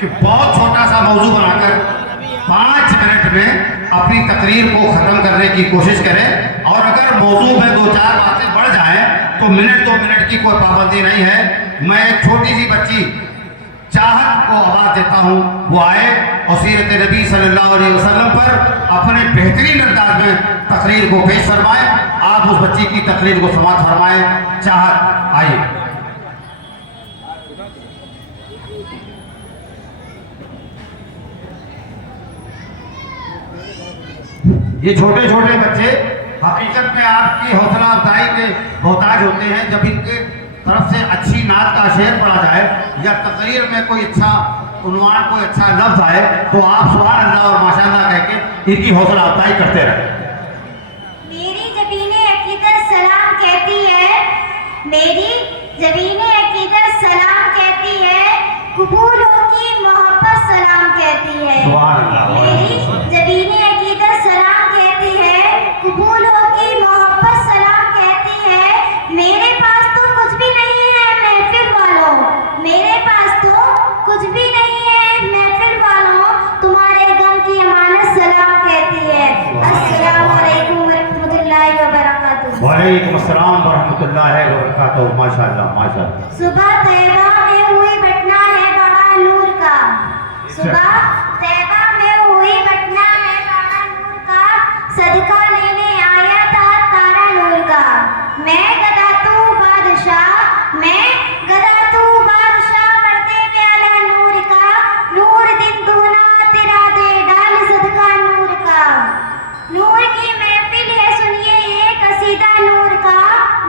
कि बहुत छोटा सा मौजू बनाकर 5 मिनट में अपनी तकरीर को ख़त्म करने की कोशिश करें। और अगर मौजू में 2-4 बातें बढ़ जाएं तो मिनट 2 मिनट की कोई पाबंदी नहीं है। मैं एक छोटी सी बच्ची चाहत को आवाज़ देता हूँ, वो आए और सीरत नबी सल्लल्लाहु अलैहि वसल्लम पर अपने बेहतरीन अंदाज में तकरीर को पेश फरमाएं। आप उस बच्ची की तकरीर को समाप्त फरमाएं। चाहत आइए। ये छोटे छोटे बच्चे हकीकत में आपकी हौसला अफजाई के मोहताज होते हैं। जब इनके तरफ से अच्छी नात का शेर पढ़ा जाए या तकरीर में कोई अच्छा उन्वान, कोई अच्छा लफ्ज आए तो आप सुभान अल्लाह और माशाअल्लाह कह के इनकी हौसला अफजाई करते रहें। मेरी ज़बीने अकीदत सलाम कहती है, मेरी ज़बीने अकीदत सलाम कहती है, कबूल होगी मोहब्बत सलाम कहती है। मेरी ज़बीने अकीदत सलाम कहती है, कबूल होगी मोहब्बत सलाम कहती है। मेरे पास तो कुछ भी नहीं है महफिल वालों, मेरे पास तो कुछ भी नहीं है महफिल वालों, तुम्हारे गम की अमानत सलाम कहती है। अस्सलाम वालेकुम वरहमतुल्लाहि वबरकातुहू। वालेकुम अस्सलाम वरहमतुल्लाहि वबरकातुहू। माशाअल्लाह माशाअल्लाह। सुबह तैबा में हुई घटना है बड़ा नूर का, सुबह तैबा में हुई घटना है बड़ा नूर का, सदका लेने आया था तारा नूर का। मैं गदा तू बादशाह, मैं गदा तू बादशाह, बढ़ते प्याला नूर का, नूर दिन दूना तेरा दे डाल सदका नूर का। नूर की महफिल है सुनिए ये कसीदा नूर का,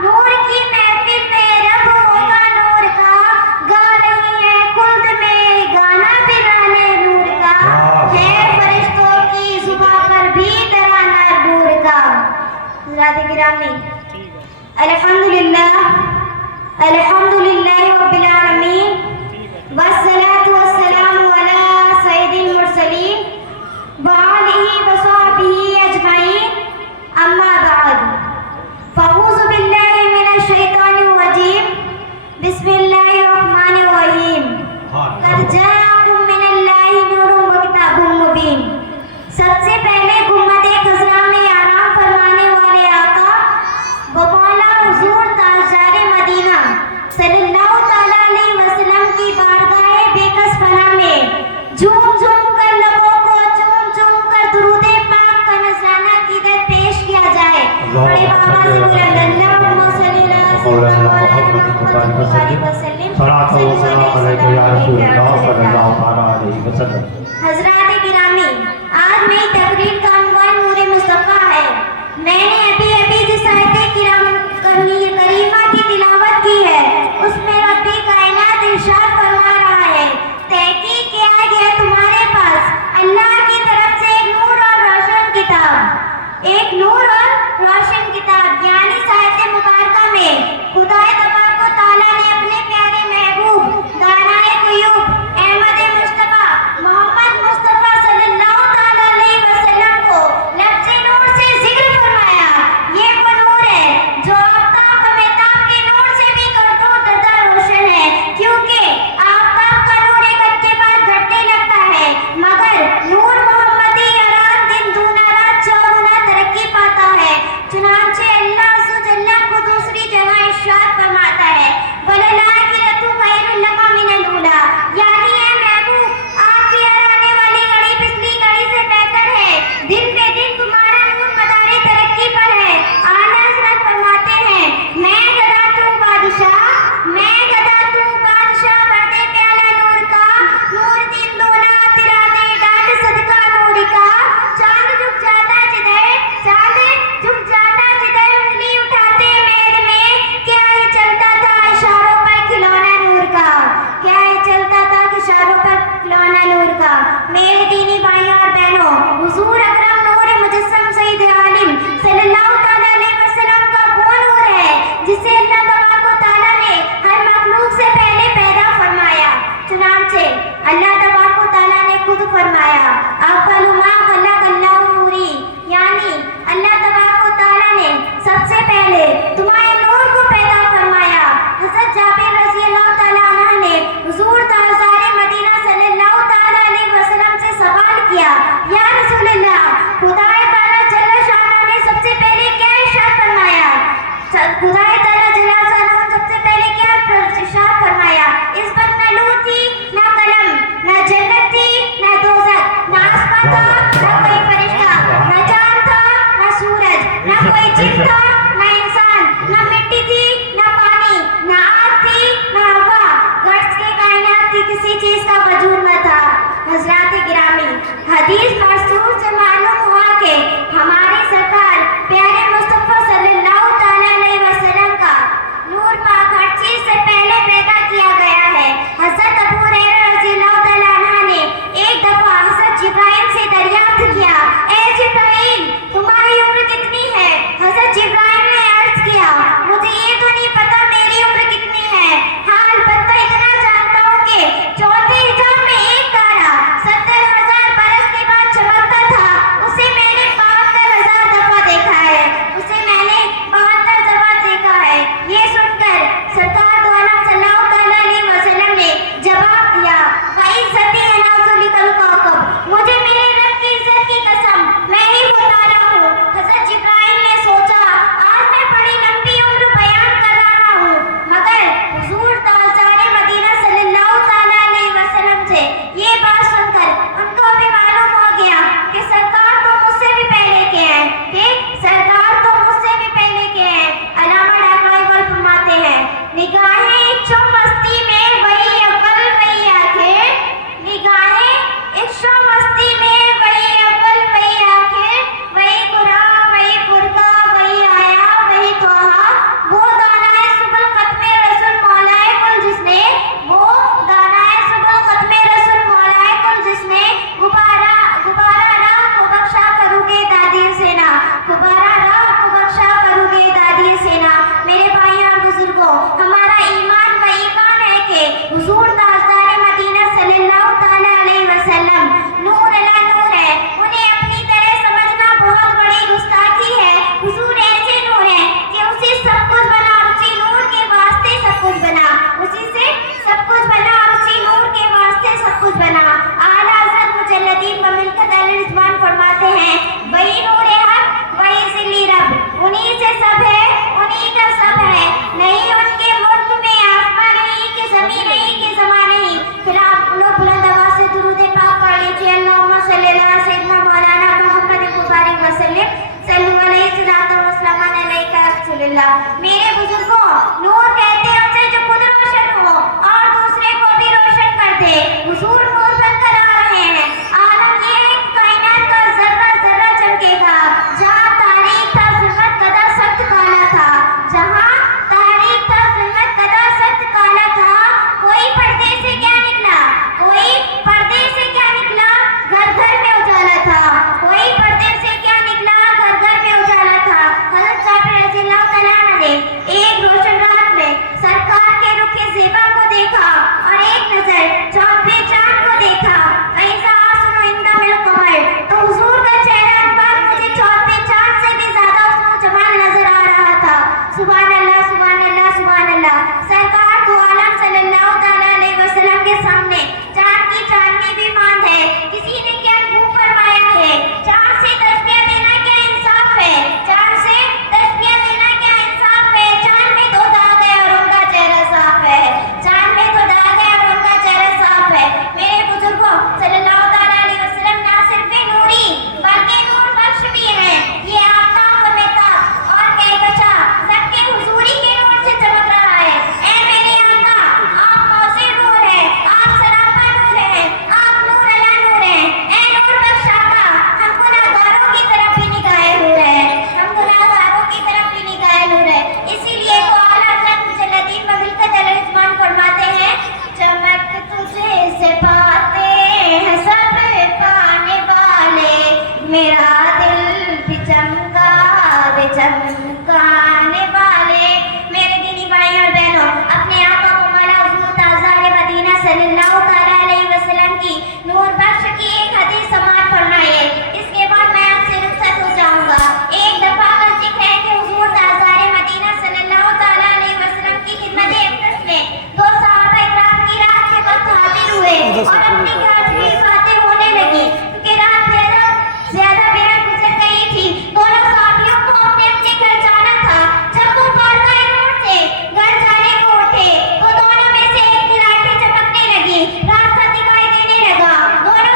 नूर की महफिल में रब होगा नूर का, गा रही है खुल्द में गाना बिराने नूर का, है फरिश्तों की जुबां पर भी तराना नूर का। हज़रात गिरामी, अल्हम्दुलिल्लाह अल्हम्दुलिल्लाह रब्बिल आलमीन, वस्सलातु वस्सलामु अला सय्यिदिल मुरसलीन व आलिहि व सहबिही अजमईन, अम्मा बाद। फ़अऊज़ु बिल्लाहि मिनश शैतानिर रजीम, बिस्मिल्लाहिर रहमानिर रहीम। क़द जाअकुम मिनल्लाहि नूरुन व किताबुम मुबीन। सबसे पहले गुम्मदे खज़रा में आराम फरमाने वाले आका व मौला हुज़ूर ताजदारे मदीना सल्लल्लाहु तआला अलैहि वसल्लम की बारगाह बेकस फना में झूम झूम कर लबों को चूम चूम कर दुरूदे पाक का नजराना कीदत पेश किया जाए। बड़े बाबा से बुलंद अल्लाहुम्मा सल्ली अला मुहम्मद वसल्लम सल्लल्लाहु अलैहि वसल्लम। हज़रात गिरामी, आज मेरी तकरीर का उन्वान नूरे मुस्तफ़ा है। मैंने अभी अभी जिस आयत करीमा की तिलावत की है उसमें रब्बी कायनात इरशाद फरमा रहा है, तहकीक किया गया तुम्हारे पास अल्लाह की तरफ से एक नूर और रोशन किताब, एक नूर और रोशन किताब, यानी आयत मुबारका में खुदाए तबारक व तआला ने अपने प्यारे महबूब दानाए ग़ुयूब अहमद मुस्तफ़ा मोहम्मद मुस्तफ़ा सल्लल्लाहु तआला अलैहि वसल्लम को लफ्ज़े नूर से जिक्र फरमाया। ये वो नूर है जो आफ़ताब व महताब के नूर से भी करोड़ों दर्जा रोशन है, क्योंकि आफ़ताब का नूर एक अच्छे बाद घटने लगता है, मगर नूर मोहम्मदी यारान दिन दूना रात चौगुना तरक्की पाता है। चुनांचे अल्लाह अज़्ज़ व जल्ल को दूसरी जगह इरशाद फरमाता है, वललाखिरतु खैरुल लका मिनल ऊला, यानी है महबूब आपकी आने वाली घड़ी पिछली घड़ी से बेहतर है। दिन पे दिन तुम्हारा नूर मदारे तरक्की पर है। आला हज़रत फरमाते हैं, मैं गदा तू बादशाह, मैं गदा तू बादशाह, बढ़ते प्याला नूर का, नूर दिन दोना तेरा दे डाल सदका नूर का। चांद झुक जाता जिधर, चांद झुक जाता जिधर, उंगली उठाते मेद में, क्या ये चलता था इशारों पर खिलौना नूर का, क्या ये चलता था इशारों पर खिलौना नूर का। मेरे दीनी भाइयों और बहनों, हुजूर अकरम नूर मुजस्सम सईद आलिम सल्लल्लाहु तआला अलैहि वसल्लम का वो नूर है जिसे अल्लाह तबारक व तआला ने हर मखलूक से पहले पैदा फरमाया। चुनांचे अल्लाह तबारक व तआला ने खुद फरमाया, अव्वलु मा खलक़ल्लाहु नूरी, यानी अल्लाह तबारक व तआला ने सबसे पहले तुम्हारे नूर को पैदा फरमाया। हज़रत जाबिर रज़ी अल्लाह तआला अन्हु ने हुजूर ताजदारे मदीना सल्लल्लाहु किसी चीज का वजूद न था। हजरात गिरामी, हदीस मशहूर से मालूम हुआ कि हमारे सरकार प्यारे मुस्तफा सल्लल्लाहु ताला अलैहि वसल्लम का नूर पाक हर चीज से पहले पैदा किया गया है। हजरत अबू हुरैरा रज़ियल्लाहु ताला अन्हु ने एक दफा हजरत जिब्राइल से दरियाफ्त किया, ए जिब्राइल, तुम्हारी उम्र कितनी है? हजरत जिब्राइल ने अर्ज किया, मुझे ये तो नहीं पता मेरी उम्र कितनी है, हाँ अलबत्ता इतना जानता हूँ कि चौथे हिजाब में एक तारा 70,000 बरस के बाद चमकता था, उसे मैंने 72,000 दफा देखा है, उसे मैंने 72 दफा देखा है। ये सुनकर सरकार दो आलम सल्लल्लाहु ताला अलैहि वसल्लम ने जवाब दिया, वइज़्ज़ती अनाज़ुलिकल कौकब, मुझे मेरे रब की इज्जत की कसम, मैं ही वो तारा हूँ। हजरत जिब्राइल ने सोचा, आज मैं बड़ी लंबी उम्र बयान कर रहा हूँ, मगर हुजूर ताज़दारे मदीना सल्लल्लाहु ताला अलैहि वसल्लम से ये बात सुनकर उनको भी मालूम हो गया कि सरकार तो मुझसे भी पहले के हैं, सरकार तो मुझसे भी पहले के हैं। अल्लामा डाकवाई इकबाल फरमाते हैं, निगाहें इश्क़ मस्ती में वही अव्वल वही आखिर, निगाहें इश्क़ मस्ती में वही अव्वल वही आखिर, वही कुरान वही फुरक़ान वही आया वही तोहा, वो दानाए सुबुल ख़त्मे रसूल मौलाए कुल जिसने, वो दानाए सुबुल ख़त्मे रसूल मौलाए कुल जिसने, गुबारा गुबारा राह को बख्शा फरूगे दादी सेना, गुबारा राह को बख्शा फरूगे दादी सेना। मेरे भाई और बुजुर्गों, हमारा ईमान व ईमान है कि हुजूर ताज़दारे मदीना सल्लल्लाहु ताला अलैहि वसल्लम नूर अला नूर है, उन्हें अपनी तरह समझना बहुत बड़ी गुस्ताखी है। हुजूर ऐसे नूर है कि उसी सब कुछ बना, उसी नूर के वास्ते सब कुछ बना, उसी से सब कुछ बना और उसी नूर के वास्ते सब कुछ बना। आला हज़रत मुजल्लदीन व मिल्कत अली रिज़वान फरमाते हैं, वही नूर है हक वही ज़िल्ली रब, उन्हीं से सब है उन्हीं का सब है, नहीं उनके मुल्क में आसमान नहीं कि ज़मीन नहीं कि ज़मान नहीं। फिर आप लोग बुलंद आवाज़ से दुरूद पाक पढ़ लीजिए, अल्लाहुम्मा सल्ली अला सय्यिदना मौलाना मुहम्मद मुबारक वसल्लम सल्लल्लाहु अलैहि वसल्लम अलैका रसूलुल्लाह। मेरे बुजुर्गों, नूर कहते हैं उसे जो खुद रोशन हो और दूसरे को भी रोशन कर दे। हुजूर नूर बनकर आ रहे हैं। आलम ये है कि कायनात का जर्रा जर्रा चमकेगा, जहाँ तारीख था ज़ुल्मत कदा सख्त काला था, जहाँ तारीख था ज़ुल्मत कदा सख्त काला था, कोई पर्दे से क्या निकला, कोई पर्दे से क्या निकला, घर घर में उजाला था, कोई पर्दे से क्या निकला, घर घर में उजाला था। हज़रत जाबिर रज़ियल्लाहु तआला अन्हु ने एक रोशन रात में सरकार के रुखे ज़ेबा को देखा और एक नजर चाँद पे चाँद को देखा, ऐसा आसनो इंदा मिल कमर, तो हुजूर का चेहरा अनबार मुझे चाँद पे चाँद से भी ज्यादा उसमें जमाल नजर आ रहा था। सुभान अल्लाह सुभान अल्लाह सुभान अल्लाह। सरकार दो आलम सल्लल्लाहु ताला अलैहि वसल्लम के सामने चाँद की चांदनी भी मांद है, किसी ने क्या खूब फरमाया है, चाँद से तस्बीह देना क्या इंसाफ है, चाँद से तस्बीह देना क्या इंसाफ है, चाँद में तो दाग है और उनका चेहरा साफ है, चाँद में तो दाग है और उनका चेहरा साफ है। मेरे बुजुर्गों, सल्लल्लाहु ताला अलैहि वसल्लम ना सिर्फ नूरी बल्कि नूर बख्श भी हैं। ये आफ्ताब और मेहताब और कहकशा सबके हुजूरी के नूर से चमक रहा है। ऐ मेरे आका, आप मौसिर नूर है, आप सरापा नूर है, आप नूर अला नूर है। ऐ नूर बख्श आका, हम गुनाहगारों की तरफ भी निगाहे नूर है, हम गुनाहगारों की तरफ भी निगाहे नूर है। इसीलिए तो आला हज़रत मुजल्लदीन व मिल्कत अली रिज़वान फरमाते हैं, चमक तुझे से पाते हैं सब पाने वाले, मेरा दिल भी चमका वे चमकाने वाले। मेरे दीनी भाई और बहनों, अपने आका को मौला हुजूर ताज़दारे मदीना सल्लल्लाहु ताला अलैहि वसल्लम की नूर बख्श की एक हदीस समाअत फरमाइए। इसके बाद मैं आपसे रुखसत हो जाऊंगा। एक दफा का जिक्र है कि हुजूर ताज़दारे मदीना सल्लल्लाहु ताला अलैहि वसल्लम की खिदमत अक़दस में दो सहाबा इकराम की रात के वक्त हाजिर हुए और अपनी हाजिरी बातें होने लगी, क्योंकि रात ज्यादा बेरात गुजर गई थी। दोनों साथियों को अपने अपने घर जाना था। जब वो बारगाह नूर से घर जाने को उठे तो दोनों में से एक की लाठी चमकने लगी, रास्ता दिखाई देने लगा। दोनों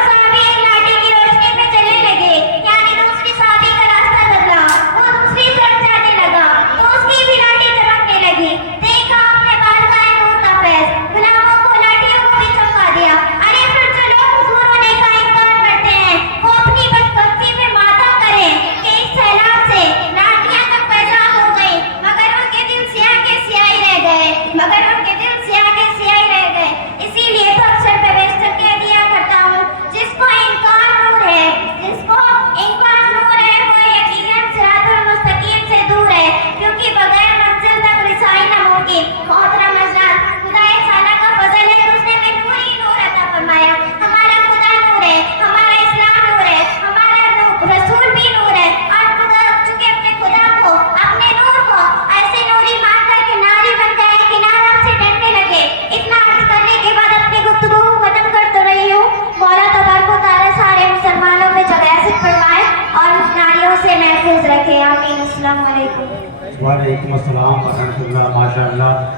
वालेकुम अस्सलाम व रहमतुल्लाह माशाअल्लाह।